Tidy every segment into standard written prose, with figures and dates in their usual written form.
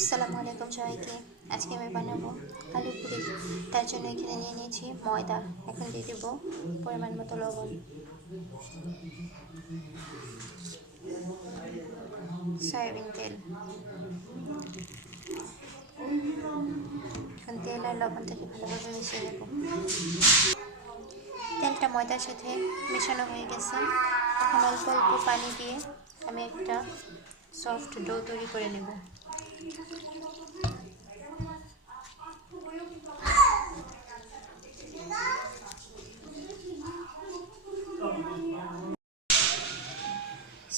আসসালামু আলাইকুম সবাইকে। আজকে আমি বানাবো আলু পুরি। তার জন্য এখানে নিয়ে নিয়েছি ময়দা। এখন দিয়ে দেবো পরিমাণ মতো লবণ, সয়াবিন তেল। এখন তেল আর লবণটাকে ভালোভাবে মিশিয়ে নেব। তেলটা ময়দার সাথে মেশানো হয়ে গেছে। এখন অল্প অল্প পানি দিয়ে আমি একটা সফট ডো তৈরি করে নেব।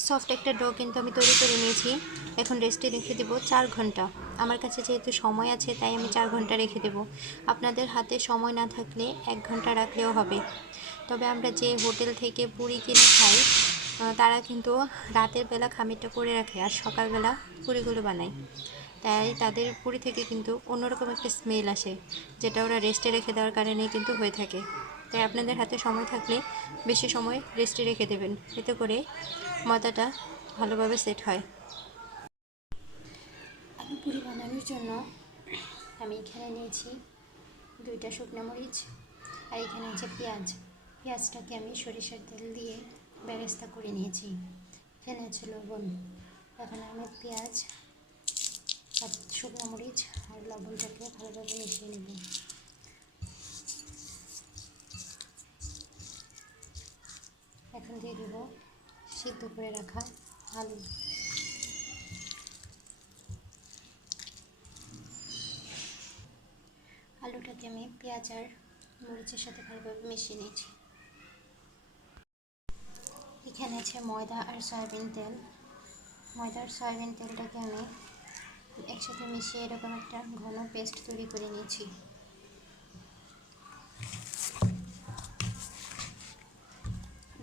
সফট একটা ডো কিন্তু আমি তৈরি করে নিয়েছি। এখন রেস্টে রেখে দেবো 4 ঘন্টা। আমার কাছে যেহেতু সময় আছে তাই আমি 4 ঘন্টা রেখে দেব। আপনাদের হাতে সময় না থাকলে 1 ঘন্টা রাখলেও হবে। তবে আমরা যে হোটেল থেকে পুরি কিনে খাই তারা কিন্তু রাতের বেলা খামিরটা করে রাখে আর সকালবেলা পুরিগুলো বানায়। তাই তাদের পুরি থেকে কিন্তু অন্যরকম একটা স্মেল আসে, যেটা ওরা রেস্টে রেখে দেওয়ার কারণেই কিন্তু হয়ে থাকে। তাই আপনাদের হাতে সময় থাকলে বেশি সময় রেস্টে রেখে দেবেন, এতে করে ময়দাটা ভালোভাবে সেট হয়। আলু পুরি বানানোর জন্য আমি এখানে নিয়েছি 2টা শুকনো মরিচ, আর এখানে আছে পেঁয়াজটাকে আমি সরিষার তেল দিয়ে বেরেস্তা করে নিয়েছি। এখানে আছে লবণ। এখন আমি পেঁয়াজ আর শুকনো মরিচ আর লবণটাকে ভালোভাবে মিশিয়ে নেব। এখন দিয়ে দেব সিদ্ধ করে রাখা আলু। আলুটাকে আমি পেঁয়াজ আর মরিচের সাথে ভালোভাবে মিশিয়ে নিয়েছি। এখানে আছে ময়দা আর সয়াবিন তেল। ময়দা আর সয়াবিন তেলটাকে আমি একসাথে মিশিয়ে এরকম একটা ঘন পেস্ট তৈরি করে নিয়েছি।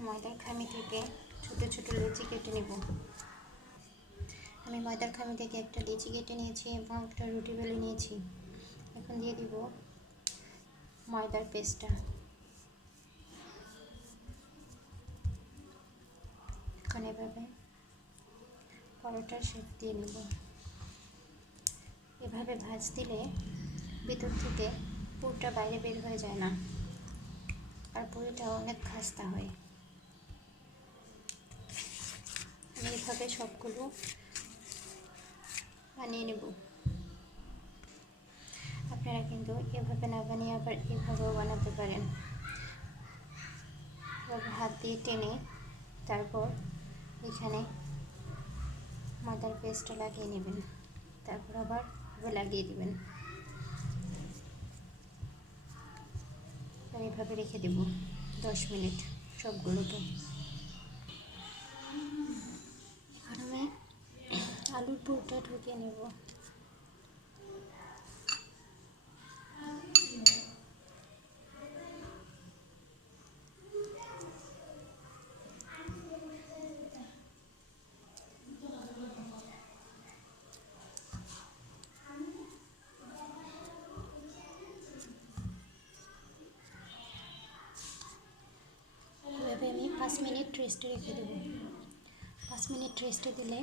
ময়দার খামি থেকে ছোটো ছোটো লিচি কেটে নেব। আমি ময়দার খামি থেকে একটা লিচি কেটে নিয়েছি এবং একটা রুটি বেলে নিয়েছি। এখন দিয়ে দিব ময়দার পেস্টটা। এখন এভাবে পরোটার শেপ দিয়ে নেব। এভাবে ভাঁজ দিলে ভিতর থেকে পুরটা বাইরে বের হয়ে যায় না, আর পুরিটাও অনেক খাস্তা হয়। আমি এভাবে সবগুলো বানিয়ে নেব। আপনারা কিন্তু এভাবে না বানিয়ে আবার এভাবেও বানাতে পারেন। এভাবে হাত দিয়ে টেনে তারপর এখানে ময়দার পেস্টটা লাগিয়ে নেবেন, তারপর আবার এভাবে লাগিয়ে দিবেন। আমি এভাবে রেখে দেব 10 মিনিট সবগুলোকে। এখন আমি আলুর পুরটা ঢুকিয়ে নেব। এভাবে আমি 5 মিনিট রেস্টে রেখে দেবো। 5 মিনিট রেস্টে দিলে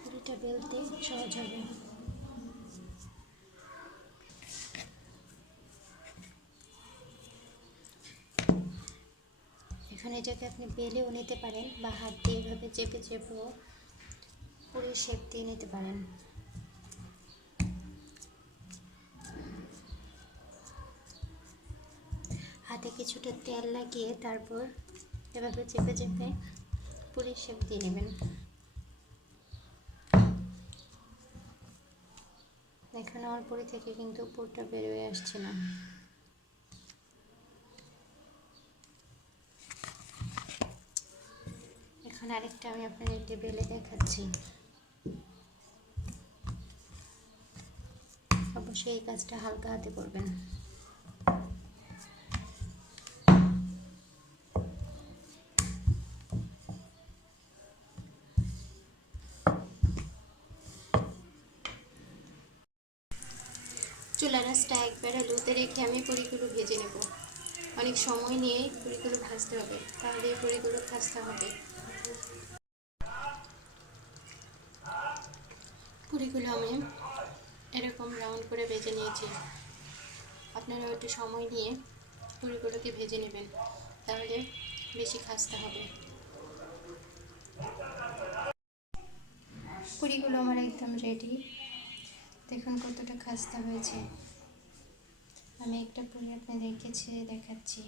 পুরিটা বেলতে সহজ হবে। এখন এটাকে আপনি বেলেও নিতে পারেন বা হাত দিয়ে এভাবে চেপে চেপেও পুরির শেপ দিয়ে নিতে পারেন। হাতে কিছুটা তেল লাগিয়ে তারপর এভাবে চেপে চেপে পুরির শেপ দিয়ে নেবেন। এখন আমার পুরি থেকে কিন্তু পুরটা বেরোয় আসছে না। এখন আরেকটা আমি আপনাদেরকে বেলে দেখাচ্ছি। অবশ্যই এই কাজটা হালকা হাতে করবেন। চুলার আঁচটা একবারে লোতে রেখে আমি পুরিগুলো ভেজে নেব। অনেক সময় নিয়ে পুরিগুলো ভাজতে হবে, তাহলে পুরিগুলো খাস্তা হবে। পুরিগুলো আমি এরকম রাউন্ড করে ভেজে নিয়েছি। আপনারাও একটু সময় নিয়ে পুরিগুলোকে ভেজে নেবেন, তাহলে বেশি খাস্তা হবে। পুরিগুলো আমার একদম রেডি। দেখুন কতটা খাস্তা হয়েছে। আমি একটা পুরি আপনাদেরকে ছেড়ে দেখাচ্ছি।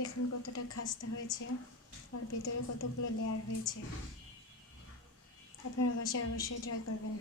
দেখুন কতটা খাস্তা হয়েছে, আর ভিতরে কতগুলো লেয়ার হয়েছে। আপনারা বাসায় অবশ্যই ট্রাই করবেন।